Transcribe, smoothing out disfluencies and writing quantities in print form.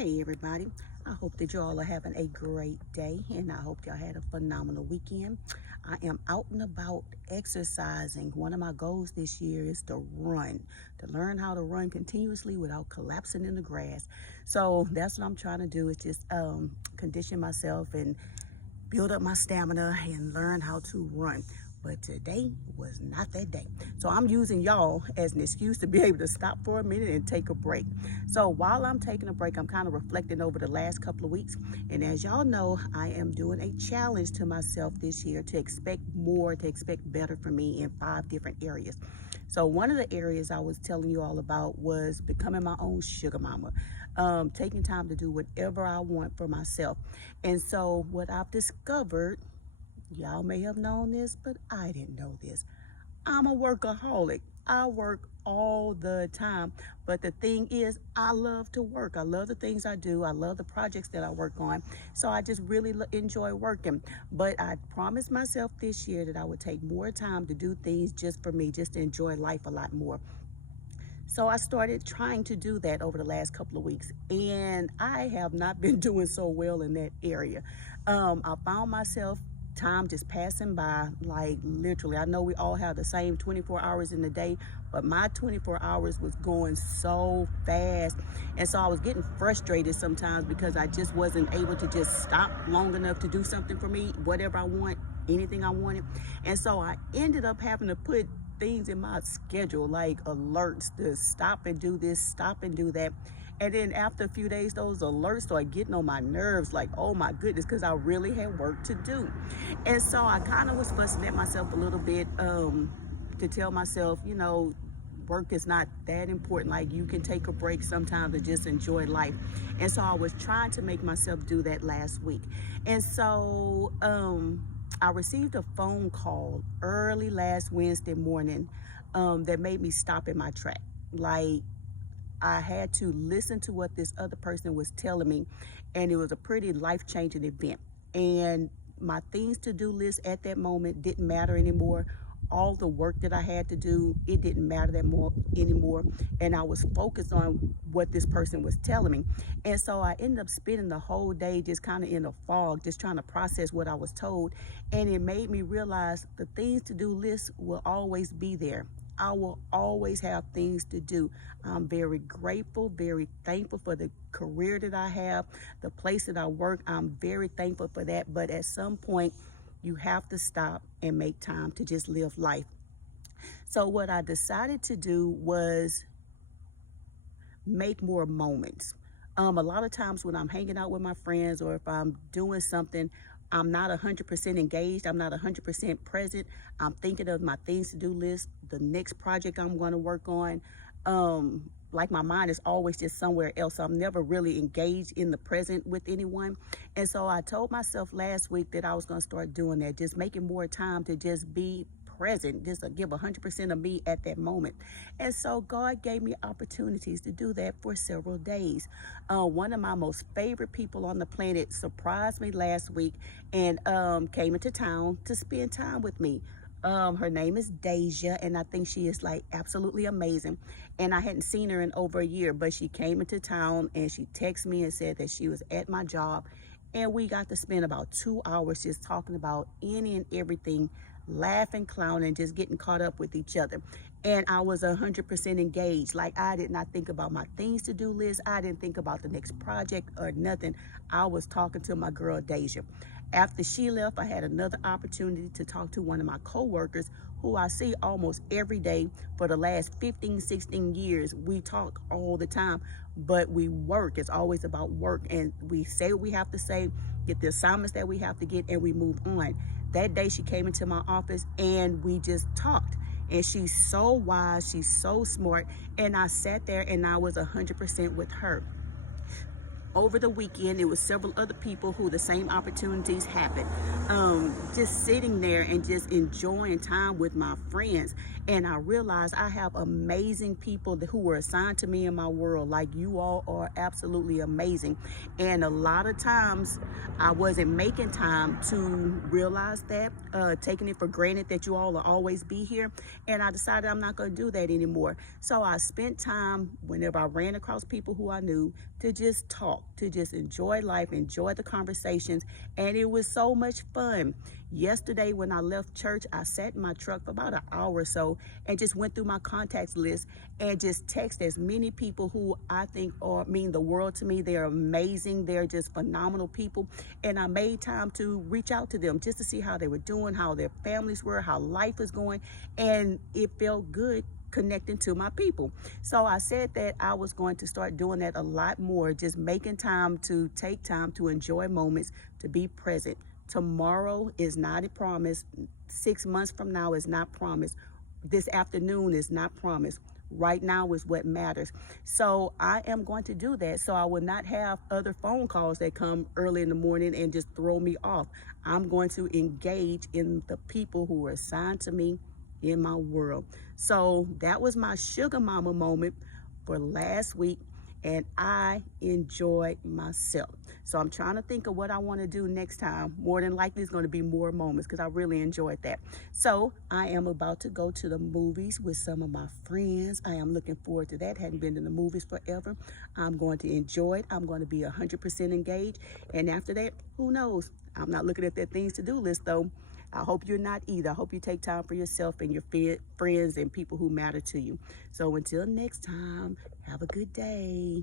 Hey everybody, I hope that you all are having a great day and I hope y'all had a phenomenal weekend. I am out and about exercising. One of my goals this year is to learn how to run continuously without collapsing in the grass. So that's what I'm trying to do is just condition myself and build up my stamina and learn how to run. But today was not that day. So I'm using y'all as an excuse to be able to stop for a minute and take a break. So while I'm taking a break, I'm kind of reflecting over the last couple of weeks. And as y'all know, I am doing a challenge to myself this year to expect more, to expect better from me in 5 different areas. So one of the areas I was telling you all about was becoming my own sugar mama, taking time to do whatever I want for myself. And so what I've discovered, y'all may have known this, but I didn't know this. I'm a workaholic. I work all the time. But the thing is, I love to work. I love the things I do. I love the projects that I work on. So I just really enjoy working. But I promised myself this year that I would take more time to do things just for me, just to enjoy life a lot more. So I started trying to do that over the last couple of weeks, and I have not been doing so well in that area. I found myself time just passing by, like literally. I know we all have the same 24 hours in the day, but my 24 hours was going so fast. And so I was getting frustrated sometimes because I just wasn't able to just stop long enough to do something for me, whatever I want, anything I wanted. And so I ended up having to put things in my schedule like alerts to stop and do this, stop and do that. And then after a few days, those alerts started getting on my nerves, like, oh my goodness, because I really had work to do. And so I kind of was fussing at myself a little bit, to tell myself, work is not that important. Like, you can take a break sometimes and just enjoy life. And so I was trying to make myself do that last week. And so I received a phone call early last Wednesday morning, that made me stop in my track. Like, I had to listen to what this other person was telling me, and it was a pretty life-changing event. And my things to do list at that moment didn't matter anymore. All the work that I had to do, it didn't matter that more anymore. And I was focused on what this person was telling me. And so I ended up spending the whole day just kind of in a fog, just trying to process what I was told. And it made me realize the things to do list will always be there. I will always have things to do. I'm very grateful, very thankful for the career that I have, the place that I work. I'm very thankful for that. But at some point, you have to stop and make time to just live life. So what I decided to do was make more moments. A lot of times when I'm hanging out with my friends or if I'm doing something, I'm not 100% engaged. I'm not 100% present. I'm thinking of my things to do list, the next project I'm going to work on. Like, my mind is always just somewhere else. So I'm never really engaged in the present with anyone. And so I told myself last week that I was going to start doing that, just making more time to just be present, just to give 100% of me at that moment. And so God gave me opportunities to do that for several days. One of my most favorite people on the planet surprised me last week and came into town to spend time with me. Her name is Deja, and I think she is like absolutely amazing. And I hadn't seen her in over a year, but she came into town and she texted me and said that she was at my job. And we got to spend about 2 hours just talking about any and everything, laughing, clowning, just getting caught up with each other. And I was 100% engaged. Like, I did not think about my things to do list. I didn't think about the next project or nothing. I was talking to my girl Deja. After she left, I had another opportunity to talk to one of my coworkers who I see almost every day for the last 15, 16 years. We talk all the time, but we work. It's always about work. And we say what we have to say, get the assignments that we have to get, and we move on. That day she came into my office and we just talked. And she's so wise, she's so smart. And I sat there and I was 100% with her. Over the weekend, it was several other people who the same opportunities happened. Just sitting there and just enjoying time with my friends. And I realized I have amazing people who were assigned to me in my world. Like, you all are absolutely amazing. And a lot of times I wasn't making time to realize that, taking it for granted that you all will always be here. And I decided I'm not going to do that anymore. So I spent time whenever I ran across people who I knew to just talk. talk, to just enjoy life, enjoy the conversations. And it was so much fun. Yesterday, when I left church, I sat in my truck for about an hour or so and just went through my contacts list and just text as many people who I think mean the world to me. They're amazing. They're just phenomenal people. And I made time to reach out to them just to see how they were doing, how their families were, how life was going. And it felt good connecting to my people. So I said that I was going to start doing that a lot more, just making time to take time to enjoy moments, to be present. Tomorrow is not a promise. 6 months from now is not promised. This afternoon is not promised. Right now is what matters. So I am going to do that. So I will not have other phone calls that come early in the morning and just throw me off. I'm going to engage in the people who are assigned to me in my world. So that was my sugar mama moment for last week, and I enjoyed myself. So I'm trying to think of what I want to do next time. More than likely it's going to be more moments because I really enjoyed that. So I am about to go to the movies with some of my friends. I am looking forward to that. Hadn't been in the movies forever. I'm going to enjoy it. I'm going to be 100% engaged. And after that, who knows? I'm not looking at that things to do list though. I hope you're not either. I hope you take time for yourself and your friends and people who matter to you. So until next time, have a good day.